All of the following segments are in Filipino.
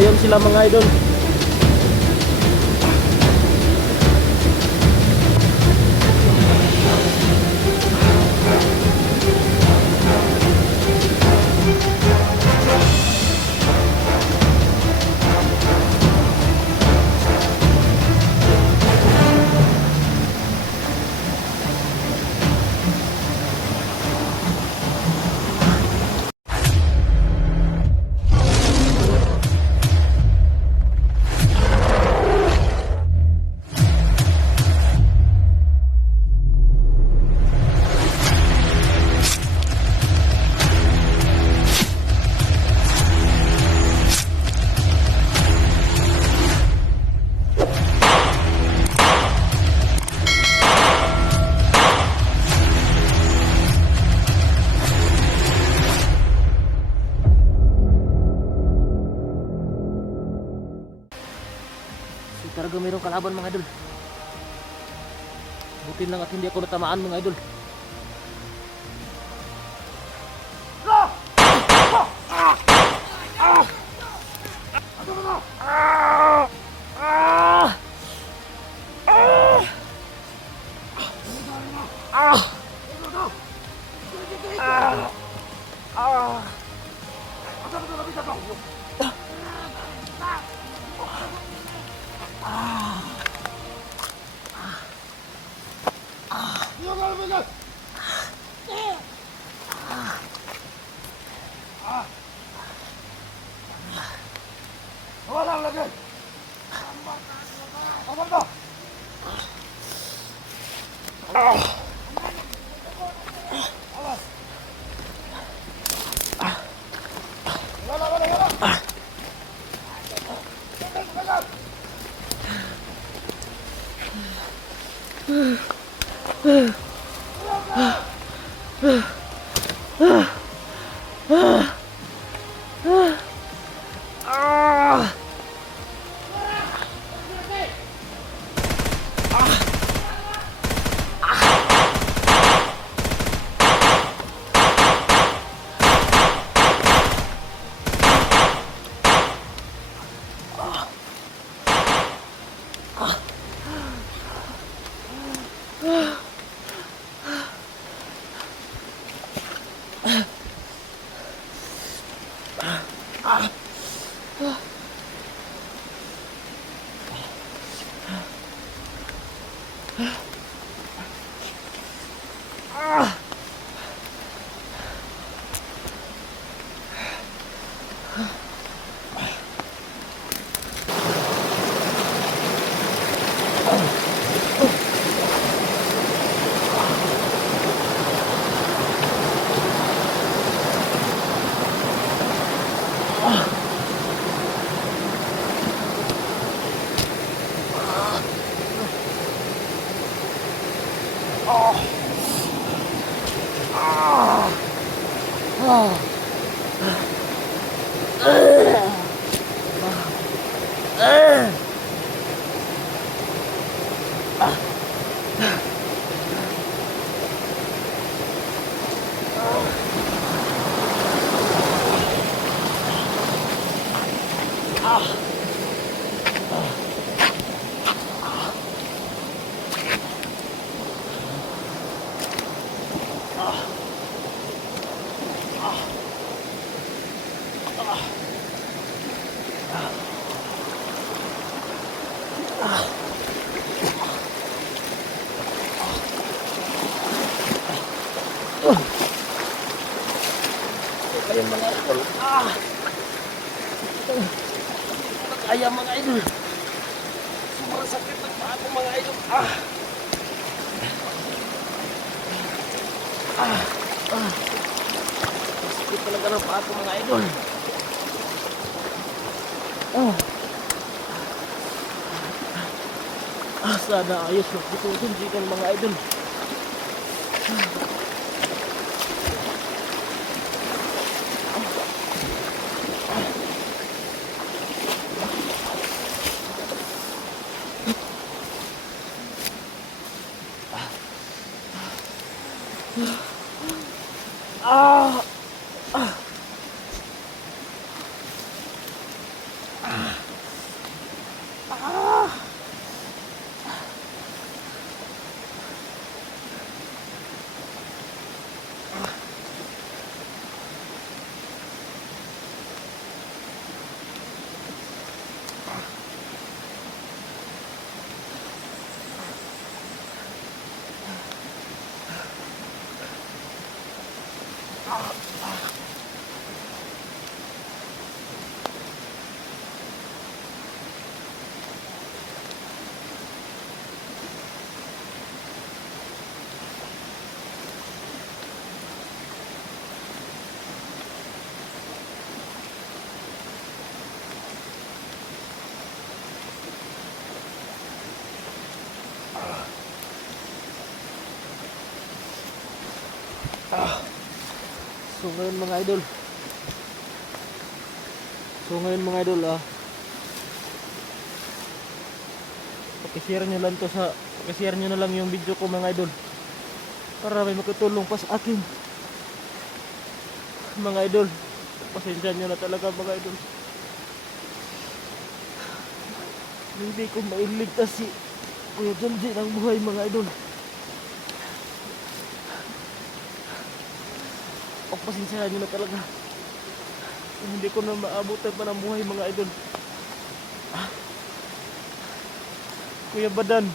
ayun sila mga idol. Talaga mayroong kalaban mga idol. Buti lang at hindi ako natamaan mga idol. Ayan mga idol. Ayan mga idol. Sobrang sakit ng paa ko mga idol. Sakit talaga ng paa ko mga idol. Sana ayos magputulong dito mga idol. So ngayon mga idol, pakishare nyo lang to sa, pakishare nyo na lang yung video ko mga idol, para may makatulong pa sa akin mga idol. Pasensya nyo na talaga mga idol, hindi ko mailigtas si Kuya Janji ng buhay mga idol. Pasensya nyo na talaga, hindi ko na maabutan pa ng buhay mga idol. Kuya Badan,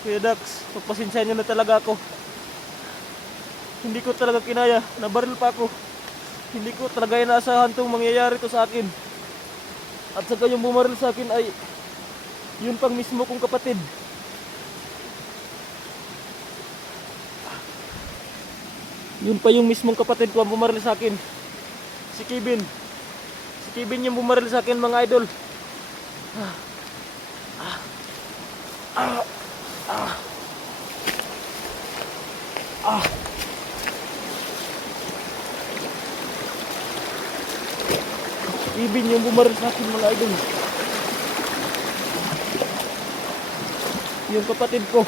Kuya Dax, pagpasensya nyo na talaga ako. Hindi ko talaga kinaya, nabaril pa ako. Hindi ko talaga inaasahan itong mangyayari to sa akin. At saka yung bumaril sa akin ay yun pang mismo kong kapatid. Yun pa yung mismong kapatid ko ang bumaril sa akin. Si Kevin. Si Kevin yung bumaril sa akin mga idol. Si Kevin yung bumaril sa akin mga idol. Yung kapatid ko.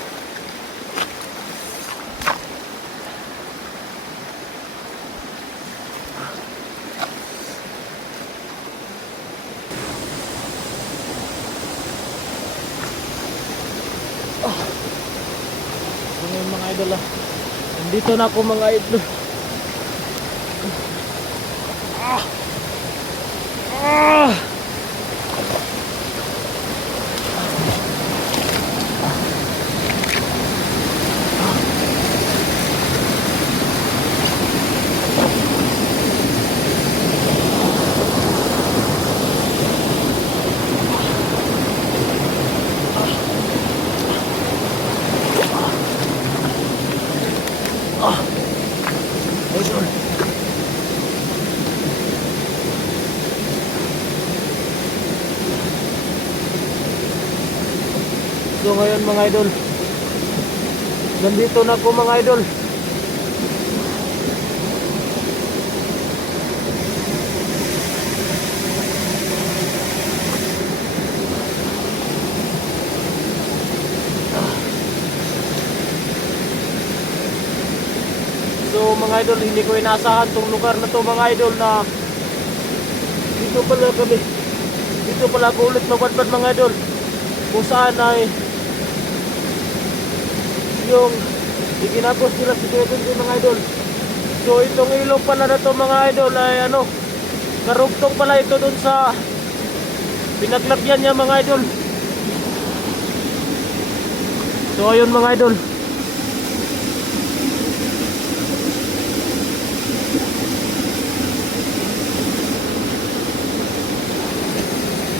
Mga idol nandito na ako mga idol. So ngayon mga idol, nandito na ako mga idol. So mga idol, hindi ko inaasahan tong lugar na to mga idol, na dito pala kami, dito pala ako ulit mapadpad mga idol, kung saan ay yung ikinapos nila si Kuya Janji mga idol. So itong ilog pala na to mga idol ay karugtong pala ito dun sa pinaglagyan niya mga idol. So ayun mga idol,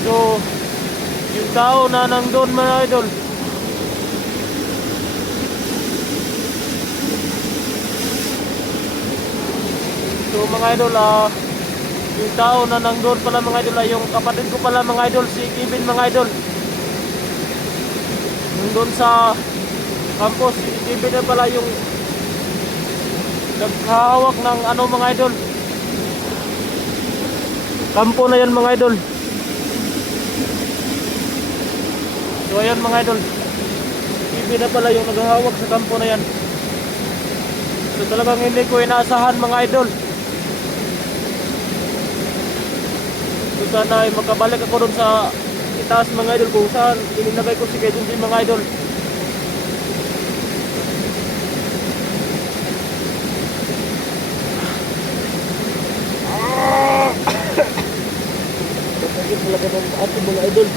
so yung tao na nandun mga idol, so mga idol, yung tao na nandun pala mga idol ay yung kapatid ko pala mga idol, si Kevin mga idol. Nandun sa campus, si Kevin na pala yung naghahawak ng mga idol, kampo na yan mga idol. So ayan mga idol, Kevin na pala yung naghahawak sa kampo na yan. So talagang hindi ko inaasahan mga idol. So sana ay makabalik ako doon sa itaas mga idol, kung saan inilagay ko si Kuya Janji mga idol. Sakit talaga ng ato mga idol.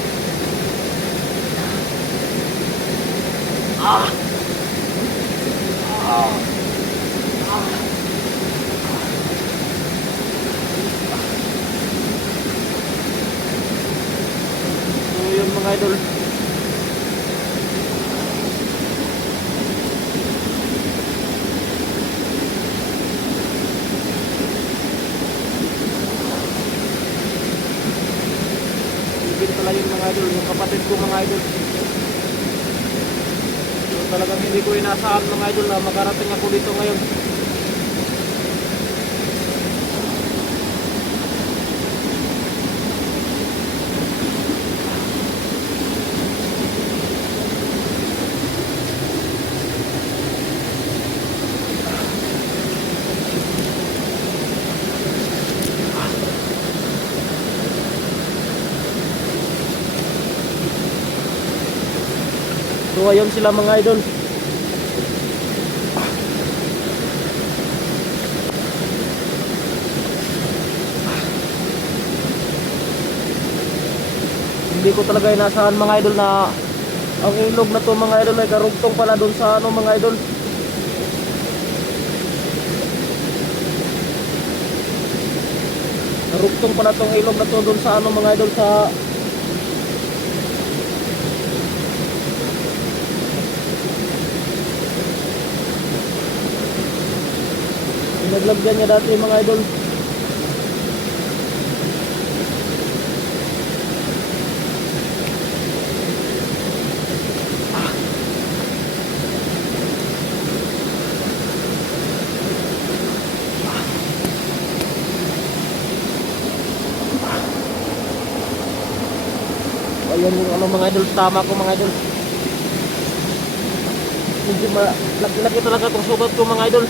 So yun mga idol. Ibig pala yun mga idol, yung kapatid ko mga idol. So talagang hindi ko inaasahan mga idol na makarating ako dito ngayon. So ayun sila mga idol. Hindi ko talaga inaasahan mga idol na ang ilog na to mga idol ay karugtong pala doon sa ano mga idol. Karugtong pala tong ilog na to doon sa ano mga idol sa pinaglagyan niya dati mga idol. Ayan yung ano mga idol, tama ko mga idol. Hindi laki-laki talaga itong sugat ko mga idol.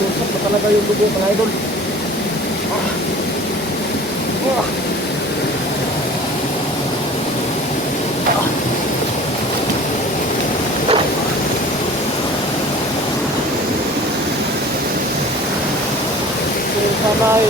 Lusok na talaga yung dugo mga idol. Sana ay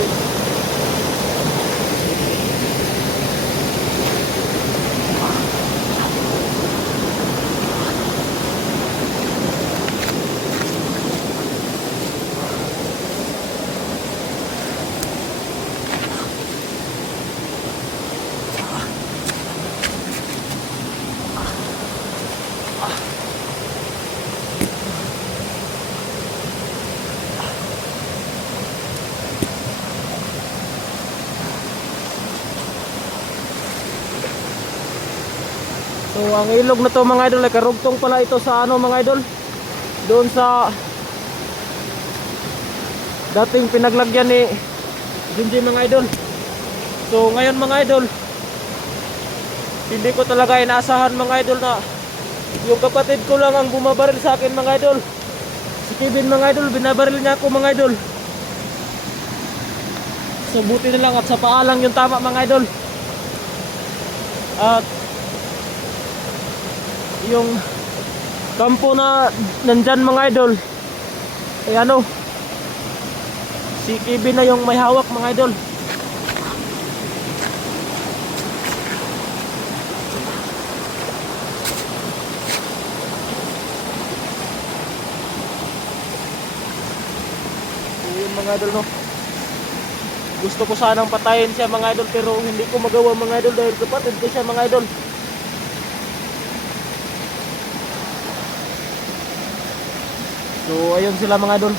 so ang ilog na to mga idol ay karugtong pala ito sa ano mga idol, doon sa dating pinaglagyan ni Junji mga idol. So ngayon mga idol, hindi ko talaga inaasahan mga idol na yung kapatid ko lang ang bumabaril sa akin mga idol. Si Kevin mga idol, binabaril niya ako mga idol. So buti na lang at sa paalang yung tama mga idol. At yung kampo na nandyan mga idol ay ano, si Kevin na yung may hawak mga idol. So yun mga idol no, gusto ko sanang patayin siya mga idol pero hindi ko magawa mga idol dahil kapatid ko siya mga idol. So ayun sila mga idol.